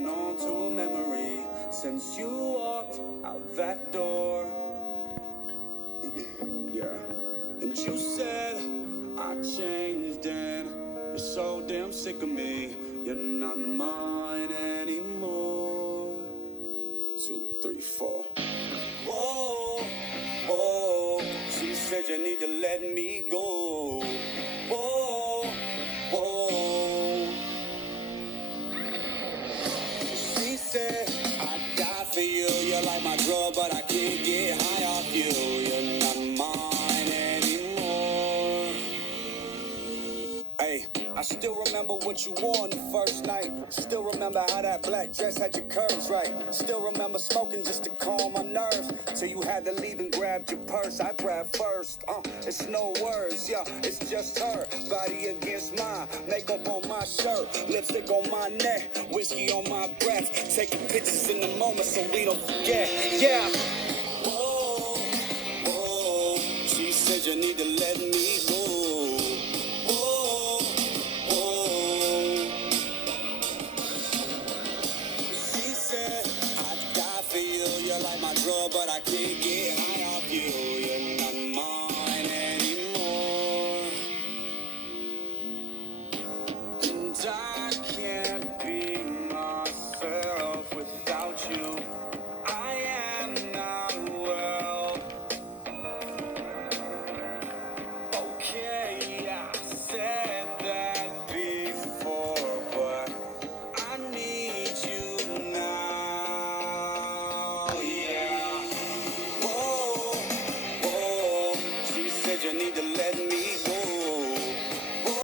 holding on to a memory since you walked out that door. Yeah. And you said I changed and you're so damn sick of me. You're not mine anymore. 2, 3, 4. Whoa, whoa. She said you need to let me go. Whoa, whoa. She said I'd die for you. You're like my drug, but I can't get high off you. You're not mine anymore. Hey, I still remember what you wore on the first night. Still remember how that black dress had your curves right. Still remember smoking just to calm my nerves. Till you had to leave and grabbed your purse. I grabbed first. It's no words, yeah, it's just her. Body against mine, makeup on my shirt, lipstick on my neck, whiskey on my breath. Taking pictures in the moment so we don't forget. Yeah.